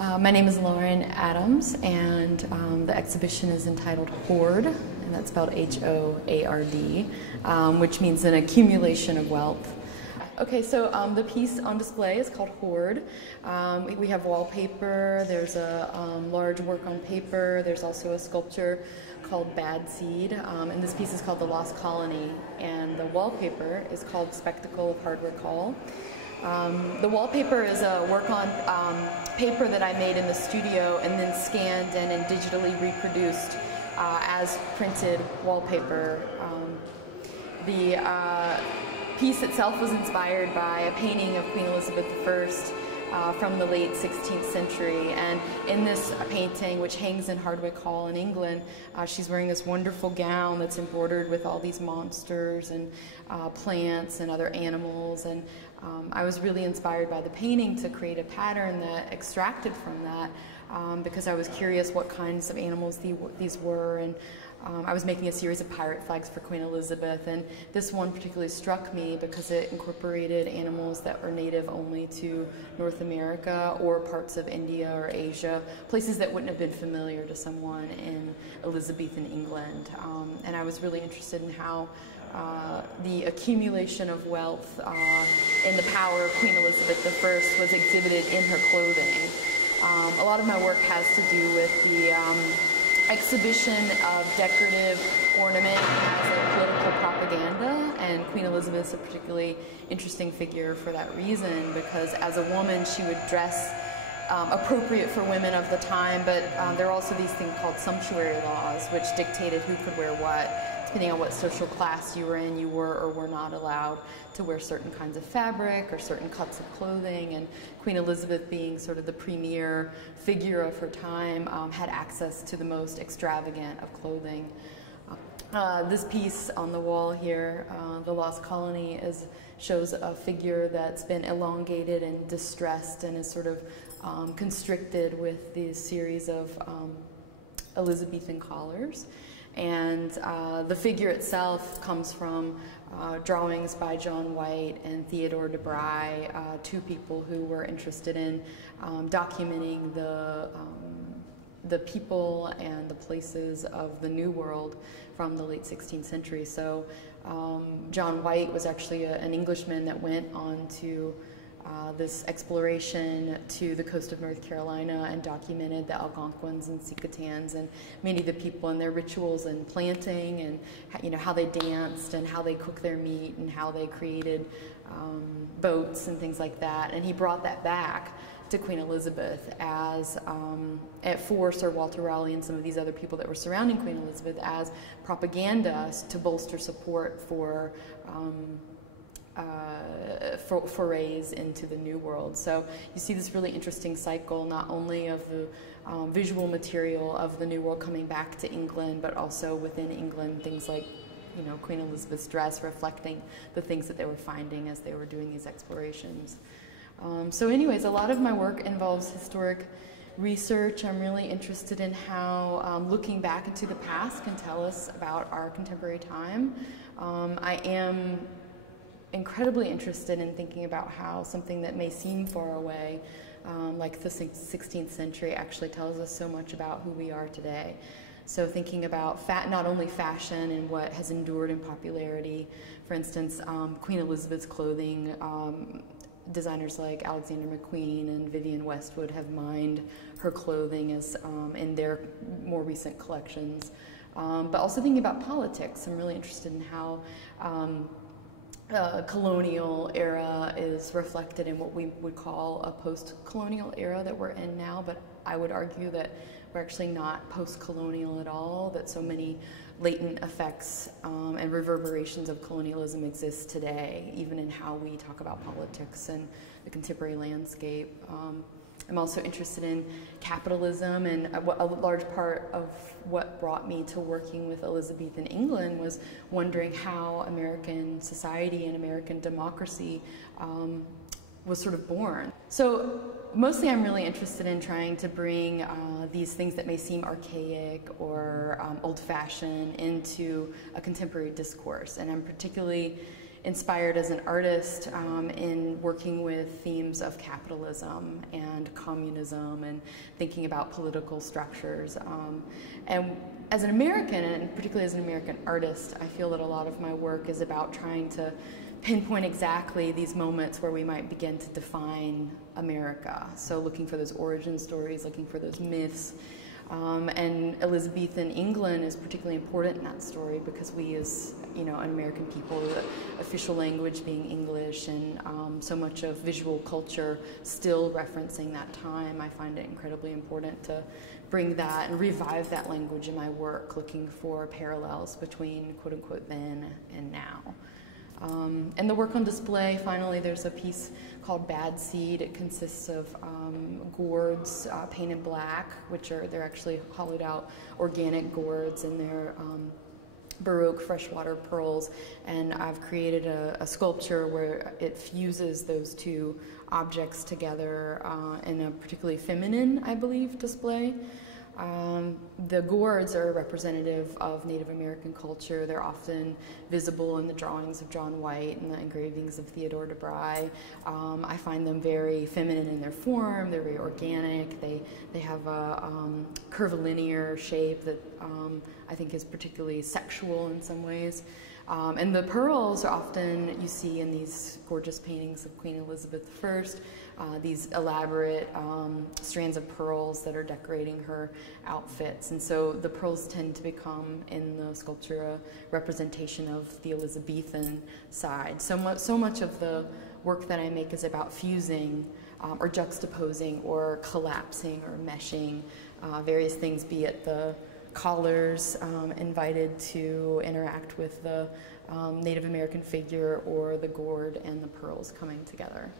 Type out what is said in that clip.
My name is Lauren Adams, and the exhibition is entitled Hoard, and that's spelled H-O-A-R-D, which means an accumulation of wealth. Okay, so the piece on display is called Hoard. We have wallpaper, there's a large work on paper, there's also a sculpture called Bad Seed, and this piece is called The Lost Colony, and the wallpaper is called Spectacle of Hard Recall. The wallpaper is a work on paper that I made in the studio and then scanned and digitally reproduced as printed wallpaper. The piece itself was inspired by a painting of Queen Elizabeth I from the late 16th century, and in this painting, which hangs in Hardwick Hall in England, she's wearing this wonderful gown that's embroidered with all these monsters and plants and other animals, and I was really inspired by the painting to create a pattern that extracted from that because I was curious what kinds of animals these were, and I was making a series of pirate flags for Queen Elizabeth, and this one particularly struck me because it incorporated animals that are native only to North America or parts of India or Asia, places that wouldn't have been familiar to someone in Elizabethan England. And I was really interested in how the accumulation of wealth and the power of Queen Elizabeth I was exhibited in her clothing. A lot of my work has to do with the exhibition of decorative ornament as a political propaganda, and Queen Elizabeth is a particularly interesting figure for that reason, because as a woman she would dress appropriate for women of the time, but there are also these things called sumptuary laws which dictated who could wear what. Depending on what social class you were in, you were or were not allowed to wear certain kinds of fabric or certain cuts of clothing, and Queen Elizabeth, being sort of the premier figure of her time, had access to the most extravagant of clothing. This piece on the wall here, The Lost Colony, shows a figure that's been elongated and distressed and is sort of constricted with these series of Elizabethan collars. And the figure itself comes from drawings by John White and Theodore de Bry, two people who were interested in documenting the people and the places of the New World from the late 16th century. So John White was actually an Englishman that went on to this exploration to the coast of North Carolina and documented the Algonquins and Sicotans and many of the people and their rituals and planting, and how they danced and how they cooked their meat and how they created boats and things like that. And he brought that back to Queen Elizabeth as, for Sir Walter Raleigh and some of these other people that were surrounding Queen Elizabeth, as propaganda to bolster support for forays into the New World. So you see this really interesting cycle, not only of the visual material of the New World coming back to England, but also within England, things like Queen Elizabeth's dress reflecting the things that they were finding as they were doing these explorations. So anyways, a lot of my work involves historic research. I'm really interested in how looking back into the past can tell us about our contemporary time. I am incredibly interested in thinking about how something that may seem far away, like the 16th century, actually tells us so much about who we are today. So thinking about not only fashion and what has endured in popularity, for instance, Queen Elizabeth's clothing, designers like Alexander McQueen and Vivienne Westwood have mined her clothing as in their more recent collections. But also thinking about politics, I'm really interested in how colonial era is reflected in what we would call a post-colonial era that we're in now, but I would argue that we're actually not post-colonial at all, that so many latent effects and reverberations of colonialism exist today, even in how we talk about politics and the contemporary landscape. I'm also interested in capitalism, and a large part of what brought me to working with Elizabethan England was wondering how American society and American democracy was sort of born. So mostly I'm really interested in trying to bring these things that may seem archaic or old-fashioned into a contemporary discourse, and I'm particularly inspired as an artist in working with themes of capitalism and communism and thinking about political structures. And as an American, and particularly as an American artist, I feel that a lot of my work is about trying to pinpoint exactly these moments where we might begin to define America. So looking for those origin stories, looking for those myths. And Elizabethan England is particularly important in that story because we as, an American people, the official language being English and so much of visual culture still referencing that time, I find it incredibly important to bring that and revive that language in my work, looking for parallels between quote unquote then and now. And the work on display, finally, there's a piece called Bad Seed. It consists of gourds painted black, they're actually hollowed out organic gourds, and they're Baroque freshwater pearls. And I've created a sculpture where it fuses those two objects together in a particularly feminine, I believe, display. The gourds are representative of Native American culture. They're often visible in the drawings of John White and the engravings of Theodore de Bry. I find them very feminine in their form. They're very organic. They have a curvilinear shape that I think is particularly sexual in some ways. And the pearls are often, you see in these gorgeous paintings of Queen Elizabeth I, these elaborate strands of pearls that are decorating her outfits. And so the pearls tend to become, in the sculpture, a representation of the Elizabethan side. So much of the work that I make is about fusing or juxtaposing or collapsing or meshing various things, be it the collars invited to interact with the Native American figure or the gourd and the pearls coming together.